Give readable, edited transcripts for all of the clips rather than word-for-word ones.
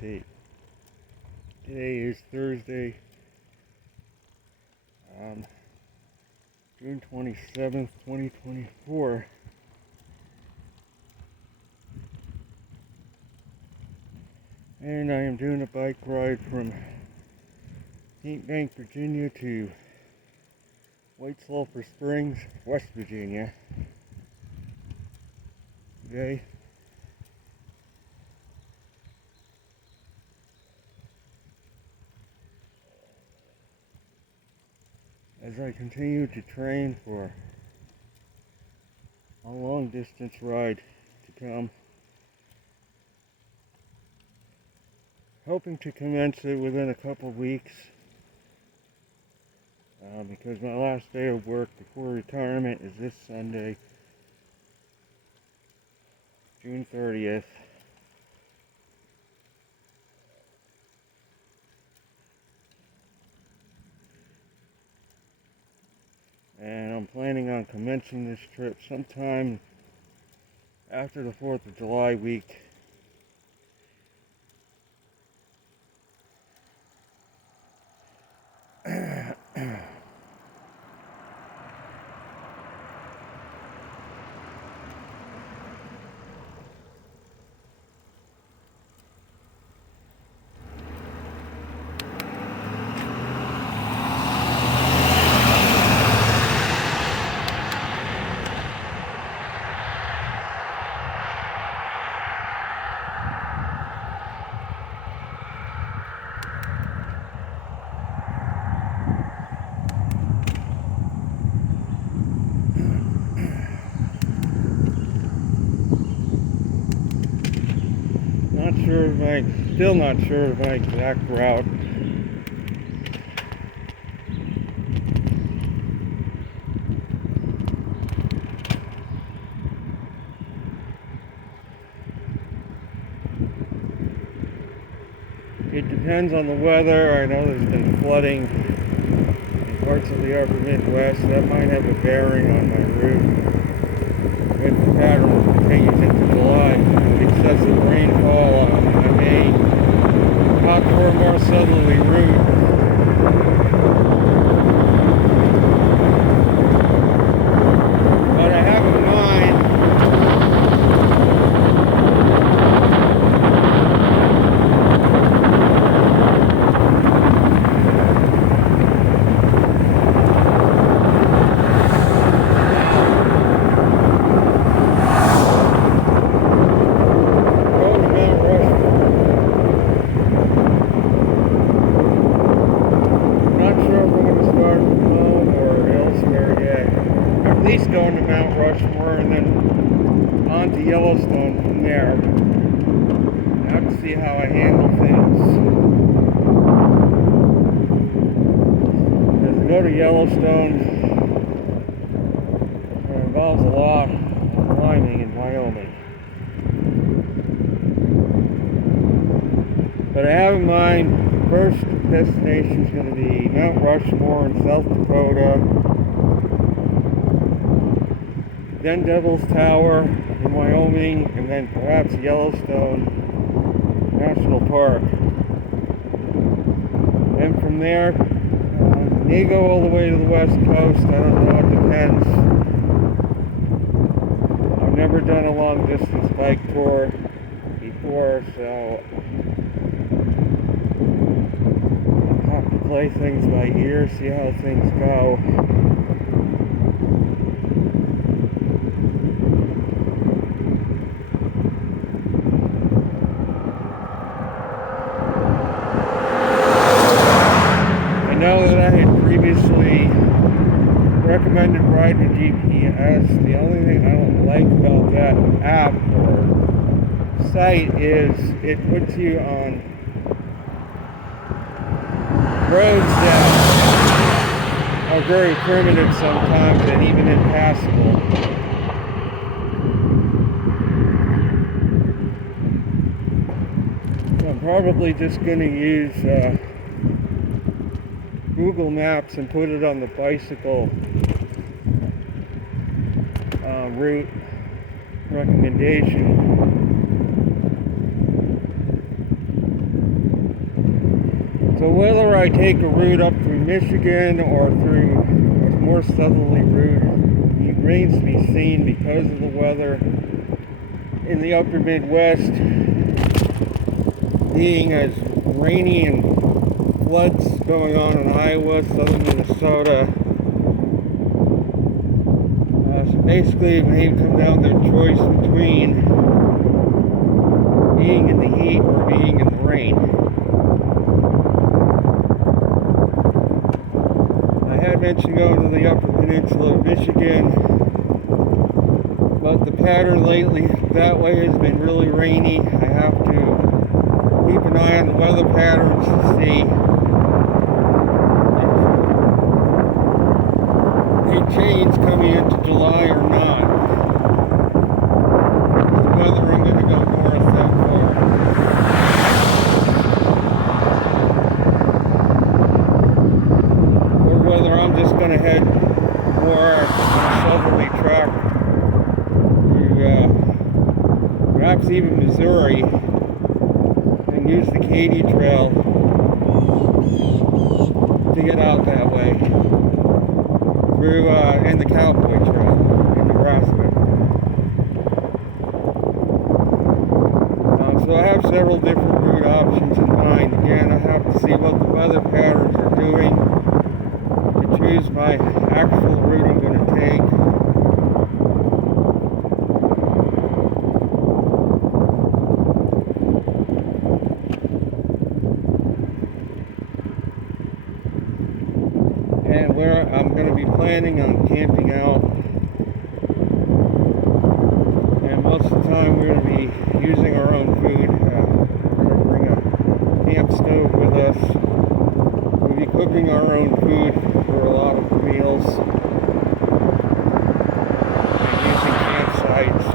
update. Today is Thursday, June 27th, 2024. And I am doing a bike ride from Paint Bank, Virginia to White Sulphur Springs, West Virginia. Okay. As I continue to train for a long distance ride to come. Hoping to commence it within a couple of weeks. Because my last day of work before retirement is this Sunday, June 30th. And I'm planning on commencing this trip sometime after the 4th of July week. Still not sure of my exact route. It depends on the weather. I know there's been flooding in parts of the upper Midwest. That might have a bearing on my route. If the pattern continues into July, excessive rainfall on my main outdoor more southerly route. But I have in mind going to Mount Rushmore and then on to Yellowstone from there. I have to see how I handle things. As I go to Yellowstone, it involves a lot of climbing in Wyoming. But I have in mind, first destination is going to be Mount Rushmore in South Dakota. Then Devil's Tower in Wyoming, and then perhaps Yellowstone National Park. And from there, may go all the way to the West Coast. I don't know, it depends. I've never done a long distance bike tour before, so I'll have to play things by ear, see how things go. I know that I had previously recommended Ride with GPS. The only thing I don't like about that app or site is it puts you on roads that are very primitive sometimes and even impassable. So I'm probably just going to use Google Maps and put it on the bicycle route recommendation. So whether I take a route up through Michigan or through a more southerly route, it remains to be seen because of the weather in the upper Midwest being as rainy and floods going on in Iowa, southern Minnesota. So basically it may come down to a choice between being in the heat or being in the rain. I had mentioned going to the Upper Peninsula of Michigan, but the pattern lately that way has been really rainy. I have to keep an eye on the weather patterns to see if they change coming into July or not. Whether I'm going to go north that far. Or whether I'm just going to head more on a southerly track to perhaps even Missouri and use the Katy Trail to get out that way. Through, and the Cowboy Trail in Nebraska. So I have several different route options in mind. Again, I have to see what the weather patterns are doing to choose my actual route I'm going to take. And where I'm going to be planning on camping out. And most of the time we're going to be using our own food. We're going to bring a camp stove with us. We'll be cooking our own food for a lot of the meals. And using campsites.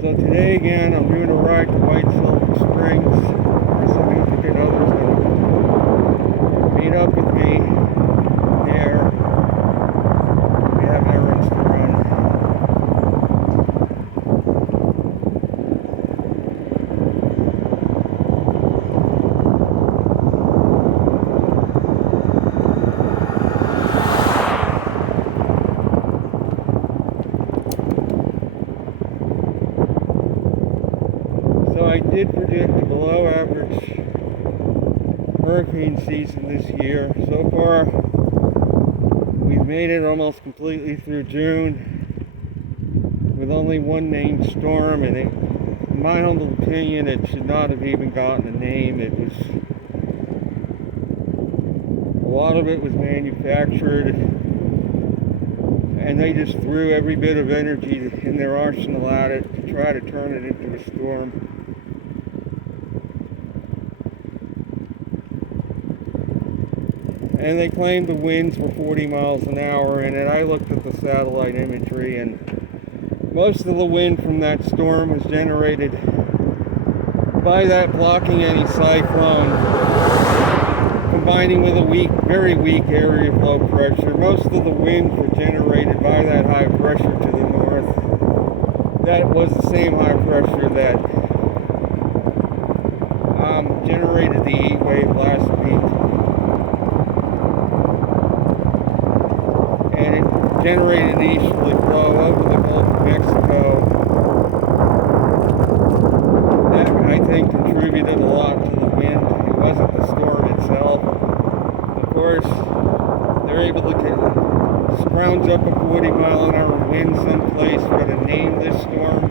So today again, I'm doing a ride to White Sulphur Springs. There's some significant others going to meet up with me there. We have errands to run. So I did predict a below average hurricane season this year. So far, we've made it almost completely through June with only one named storm, and in my humble opinion, it should not have even gotten a name. It was, a lot of it was manufactured, and they just threw every bit of energy in their arsenal at it to try to turn it into a storm. And they claimed the winds were 40 miles an hour, and then I looked at the satellite imagery, and most of the wind from that storm was generated by that blocking any cyclone, combining with a weak, very weak area of low pressure. Most of the winds were generated by that high pressure to the north. That was the same high pressure that generated the heat wave last week. And it generated an easterly flow over the Gulf of Mexico. That, I think, contributed a lot to the wind. It wasn't the storm itself. Of course, they're able to scrounge up a 40-mile-an-hour wind someplace. We're going to name this storm.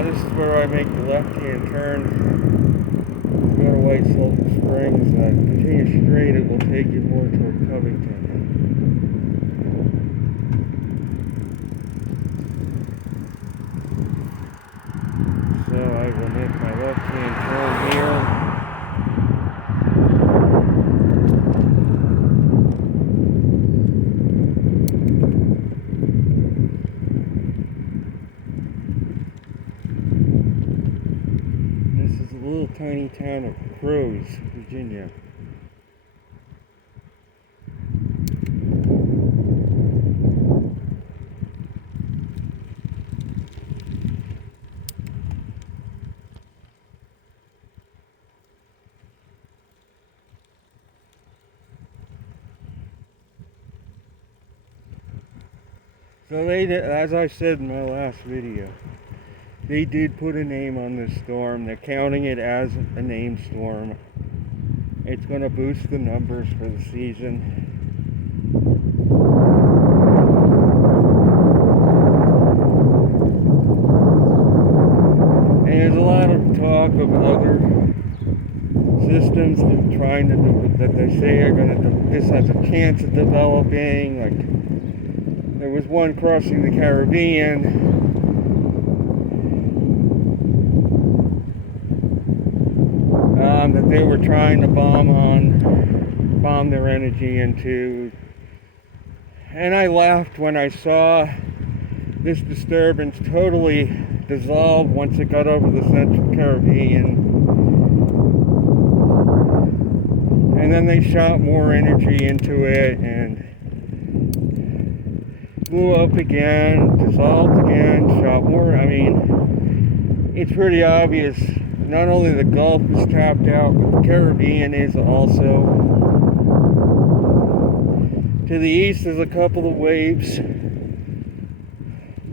This is where I make the left-hand turn, go to White Sulphur Springs, and continue straight. It will take you more toward Covington. So I will make my left-hand turn here. This is a little tiny town of Crows, Virginia. So they did, as I said in my last video, they did put a name on this storm. They're counting it as a named storm. It's going to boost the numbers for the season. And there's a lot of talk of other systems that they say are going to, this has a chance of developing. Like, there was one crossing the Caribbean. That they were trying to bomb their energy into. And I laughed when I saw this disturbance totally dissolve once it got over the Central Caribbean. And then they shot more energy into it and blew up again, dissolved again, shot more. I mean, it's pretty obvious. Not only the Gulf is tapped out, but the Caribbean is also. To the east, there's a couple of waves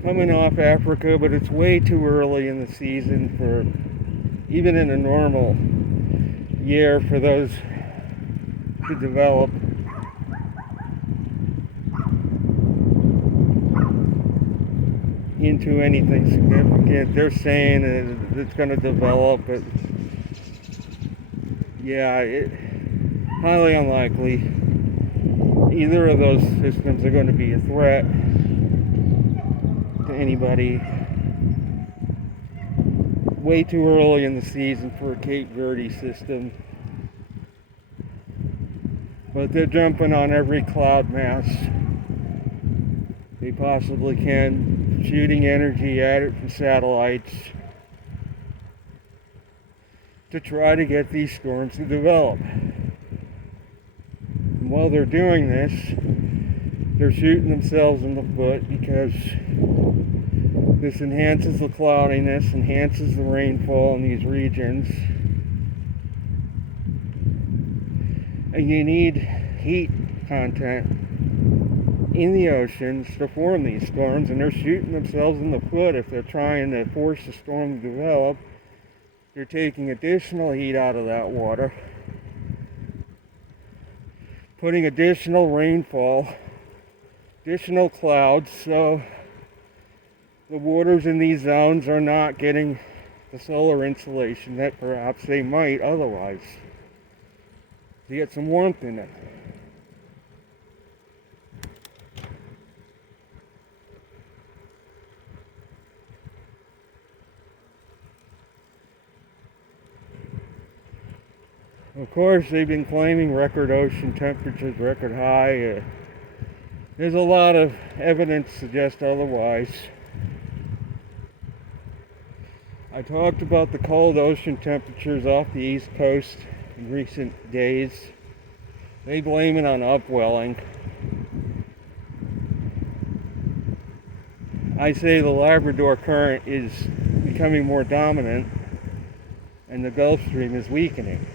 coming off Africa, but it's way too early in the season for, even in a normal year, for those to develop. Into anything significant. They're saying that it's going to develop, but yeah, highly unlikely. Either of those systems are going to be a threat to anybody. Way too early in the season for a Cape Verde system. But they're jumping on every cloud mass they possibly can, shooting energy at it from satellites to try to get these storms to develop. And while they're doing this, they're shooting themselves in the foot, because this enhances the cloudiness, enhances the rainfall in these regions. And you need heat content in the oceans to form these storms, and they're shooting themselves in the foot if they're trying to force the storm to develop. They're taking additional heat out of that water, putting additional rainfall, additional clouds, so the waters in these zones are not getting the solar insulation that perhaps they might otherwise, to get some warmth in it. Of course, they've been claiming record ocean temperatures, record high. There's a lot of evidence to suggest otherwise. I talked about the cold ocean temperatures off the East Coast in recent days. They blame it on upwelling. I say the Labrador current is becoming more dominant and the Gulf Stream is weakening,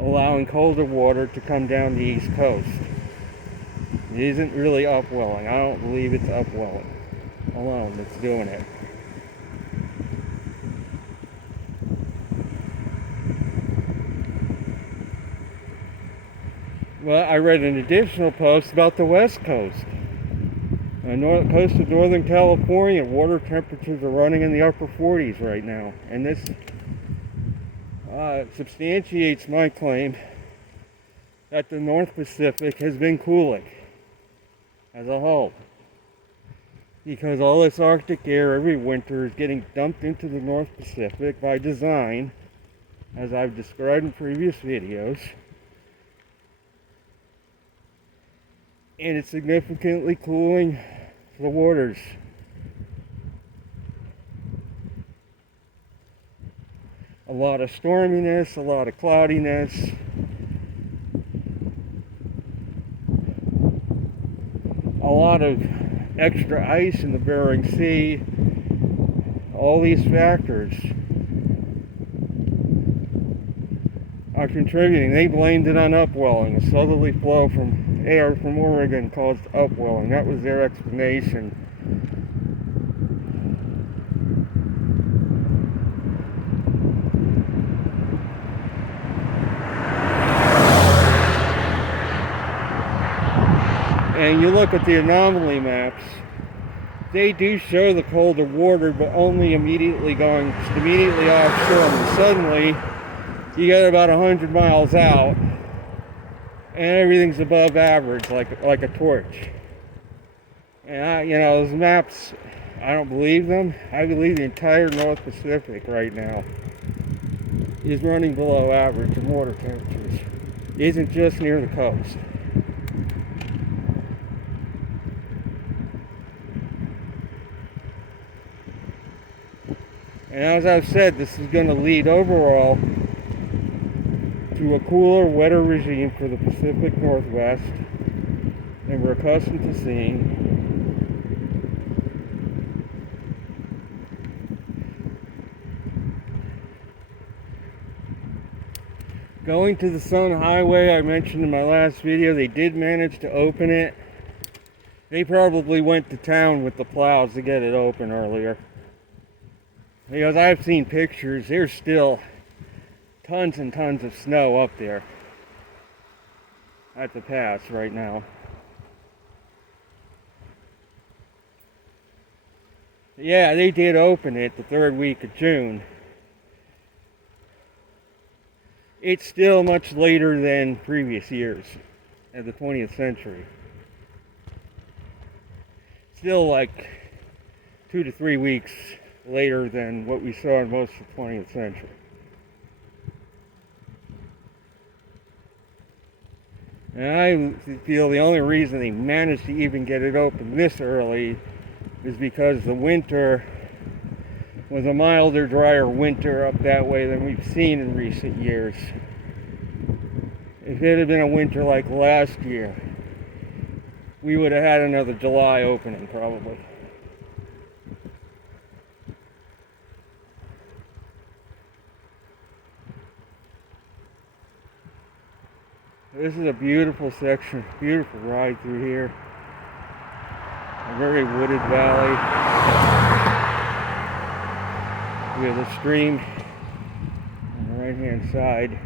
allowing colder water to come down the East Coast. It isn't really upwelling. I don't believe it's upwelling alone that's doing it. Well, I read an additional post about the West Coast. North coast of Northern California, water temperatures are running in the upper 40s right now. And this substantiates my claim that the North Pacific has been cooling as a whole. because all this Arctic air every winter is getting dumped into the North Pacific by design, as I've described in previous videos, and it's significantly cooling the waters. A lot of storminess, a lot of cloudiness. A lot of extra ice in the Bering Sea. All these factors are contributing. They blamed it on upwelling. A southerly flow from air from Oregon caused upwelling. That was their explanation. And you look at the anomaly maps, they do show the colder water, but only immediately offshore. And suddenly, you get about 100 miles out, and everything's above average, like a torch. And those maps, I don't believe them. I believe the entire North Pacific right now is running below average in water temperatures. It isn't just near the coast. And as I've said, this is going to lead overall to a cooler, wetter regime for the Pacific Northwest than we're accustomed to seeing. Going to the Sun Highway, I mentioned in my last video, they did manage to open it. They probably went to town with the plows to get it open earlier. Because I've seen pictures, there's still tons and tons of snow up there at the pass right now. Yeah, they did open it the third week of June. It's still much later than previous years of the 20th century. Still like 2 to 3 weeks later than what we saw in most of the 20th century. And I feel the only reason they managed to even get it open this early is because the winter was a milder, drier winter up that way than we've seen in recent years. If it had been a winter like last year, we would have had another July opening probably. This is a beautiful section, beautiful ride through here. A very wooded valley. We have a stream on the right hand side.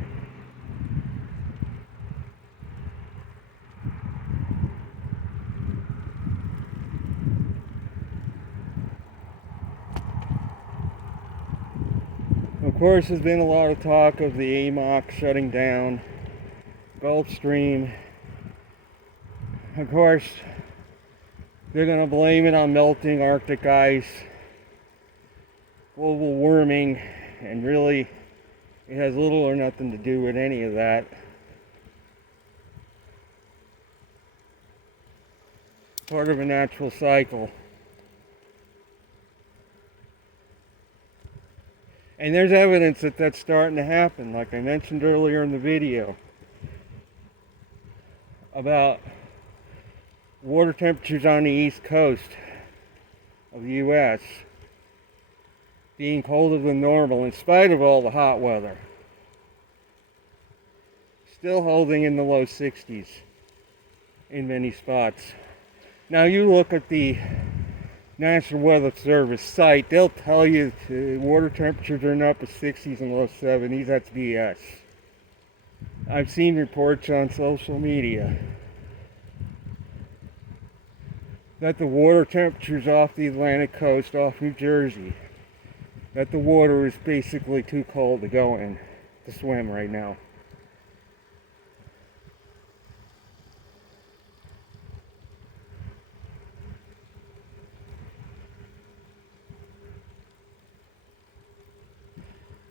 Of course, there's been a lot of talk of the AMOC shutting down, Gulf Stream. Of course, they're going to blame it on melting Arctic ice, global warming, and really it has little or nothing to do with any of that. Part of a natural cycle. And there's evidence that that's starting to happen, like I mentioned earlier in the video, about water temperatures on the east coast of the U.S. being colder than normal in spite of all the hot weather. Still holding in the low 60s in many spots. Now you look at the National Weather Service site, they'll tell you water temperatures are in the upper 60s and low 70s. That's BS. I've seen reports on social media that the water temperatures off the Atlantic coast, off New Jersey, that the water is basically too cold to go in, to swim right now.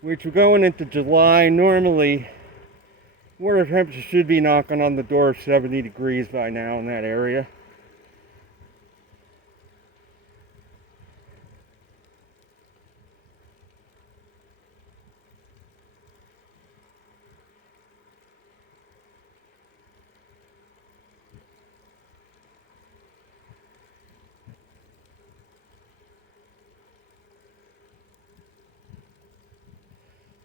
which we're going into July. Normally, water temperature should be knocking on the door of 70 degrees by now in that area.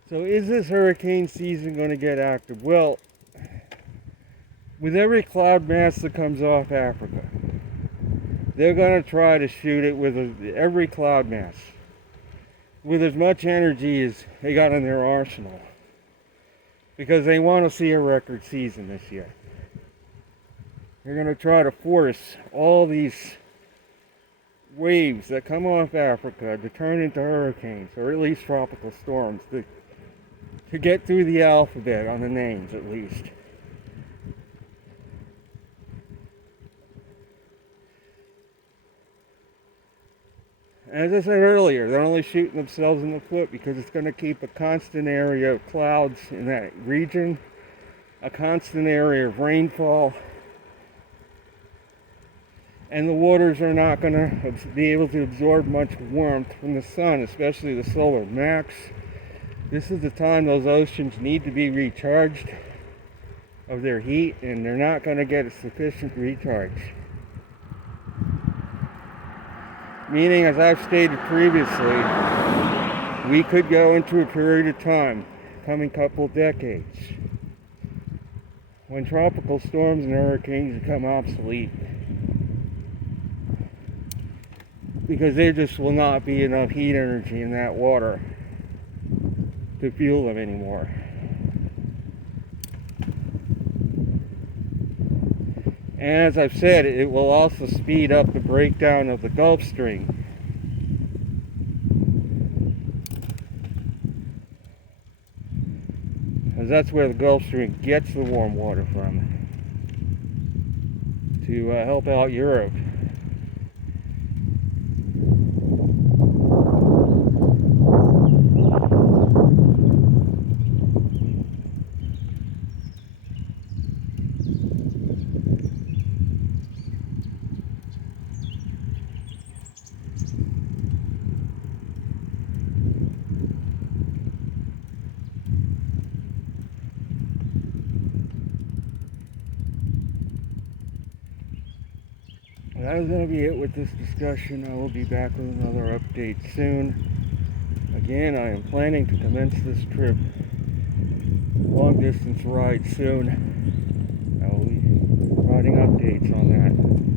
So is this hurricane season going to get active? Well, with every cloud mass that comes off Africa, they're going to try to shoot it with every cloud mass with as much energy as they got in their arsenal, because they want to see a record season this year. They're going to try to force all these waves that come off Africa to turn into hurricanes, or at least tropical storms, to get through the alphabet on the names at least. As I said earlier, they're only shooting themselves in the foot because it's going to keep a constant area of clouds in that region, a constant area of rainfall, and the waters are not going to be able to absorb much warmth from the sun, especially the solar max. This is the time those oceans need to be recharged of their heat, and they're not going to get a sufficient recharge. Meaning, as I've stated previously, we could go into a period of time, coming couple of decades, when tropical storms and hurricanes become obsolete, because there just will not be enough heat energy in that water to fuel them anymore. And as I've said, it will also speed up the breakdown of the Gulf Stream. Because that's where the Gulf Stream gets the warm water from, to help out Europe. That is going to be it with this discussion. I will be back with another update soon. Again, I am planning to commence this trip, long distance ride, soon. I will be providing updates on that.